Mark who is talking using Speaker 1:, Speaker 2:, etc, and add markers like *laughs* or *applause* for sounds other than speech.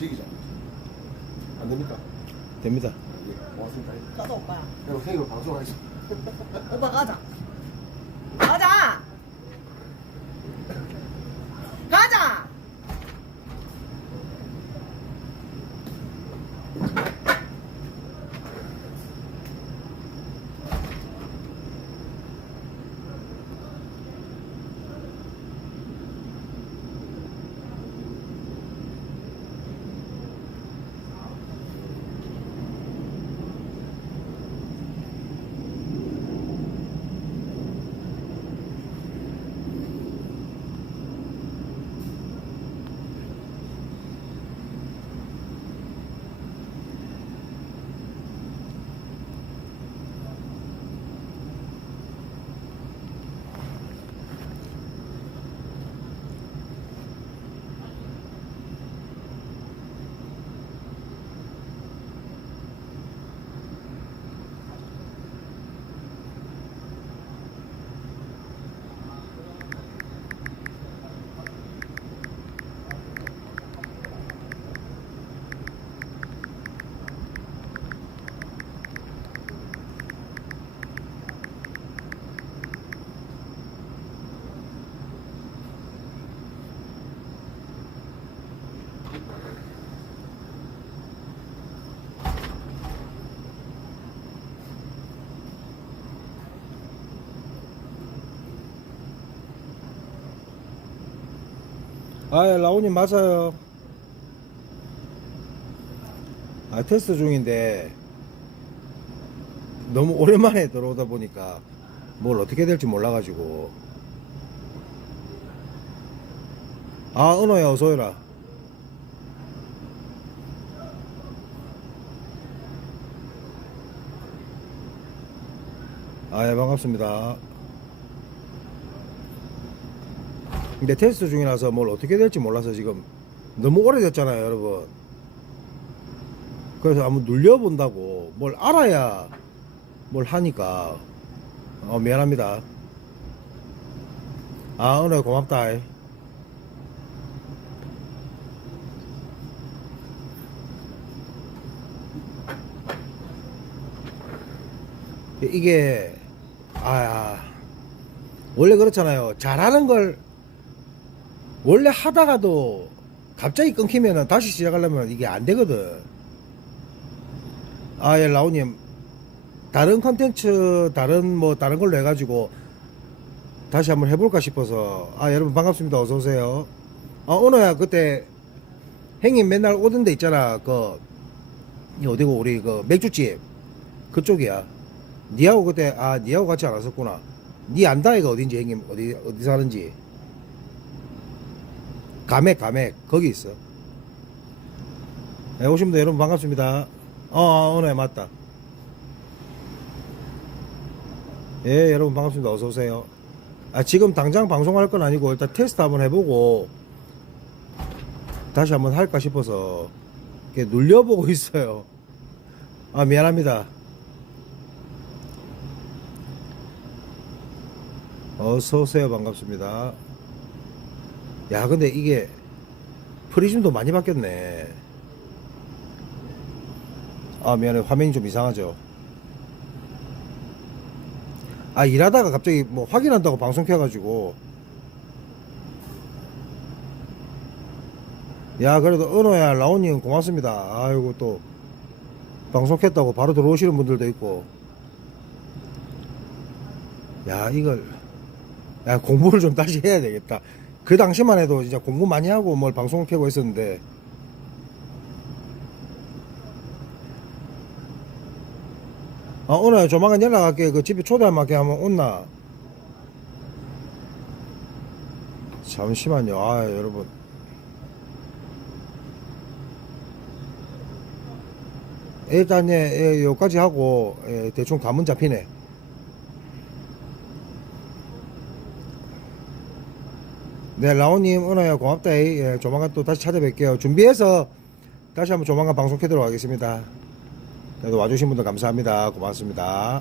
Speaker 1: 즐기자. 안 됩니까?
Speaker 2: 됩니다.
Speaker 1: 예, 고맙습니다.
Speaker 3: 가자 오빠 야.
Speaker 1: 그리고 생일 방송하겠습니다.
Speaker 3: 오빠 가자. 가자.
Speaker 2: 아, 예, 라온님 맞아요. 아, 테스트 중인데 너무 오랜만에 들어오다 보니까 뭘 어떻게 될지 몰라가지고. 아, 은호야, 어서오라. 아, 예, 반갑습니다. 근데 테스트 중이라서 뭘 어떻게 될지 몰라서 지금 너무 오래됐잖아요, 여러분. 그래서 한번 눌려본다고 뭘 알아야 뭘 하니까 어, 미안합니다. 아, 오늘 고맙다. 이게 아 원래 그렇잖아요. 잘하는 걸 원래 하다가도 갑자기 끊기면은 다시 시작하려면 이게 안 되거든. 아, 예, 라오님. 다른 컨텐츠, 다른 뭐, 다른 걸로 해가지고 다시 한번 해볼까 싶어서. 아, 여러분 반갑습니다. 어서오세요. 아, 오늘야 그때 형님 맨날 오던 데 있잖아. 그, 이 어디고, 우리 그 맥주집. 그쪽이야. 니하고 그때, 아, 니하고 같이 안 왔었구나. 니 안다, 이가 어딘지, 형님. 어디, 어디 사는지. 가맥 가맥. 거기 있어. 네, 오신 분들 여러분 반갑습니다. 어, 어 오늘 맞다. 예 여러분 반갑습니다. 어서오세요. 아 지금 당장 방송할 건 아니고 일단 테스트 한번 해보고 다시 한번 할까 싶어서 이렇게 눌려보고 *laughs* 있어요. 아 미안합니다. 어서오세요. 반갑습니다 야 근데 이게 프리즘도 많이 바뀌었네. 아 미안해. 화면이 좀 이상하죠. 아 일하다가 갑자기 뭐 확인한다고 방송 켜가지고. 야 그래도 은호야 라온님 고맙습니다. 아이고 또 방송 켰다고 바로 들어오시는 분들도 있고. 야 이걸. 야 공부를 좀 다시 해야 되겠다 그 당시만 해도 진짜 공부 많이 하고 뭘 방송을 켜고 있었는데. 아 오늘 조만간 연락할게. 그 집에 초대 한번 한번 온나? 잠시만요. 아 여러분. 일단 예, 예 여기까지 하고 예, 대충 감은 잡히네 네, 라온님, 은호야, 고맙다. 예, 조만간 또 다시 찾아뵐게요. 준비해서 다시 한번 조만간 방송 켜도록 하겠습니다. 그래도 와주신 분들 감사합니다. 고맙습니다.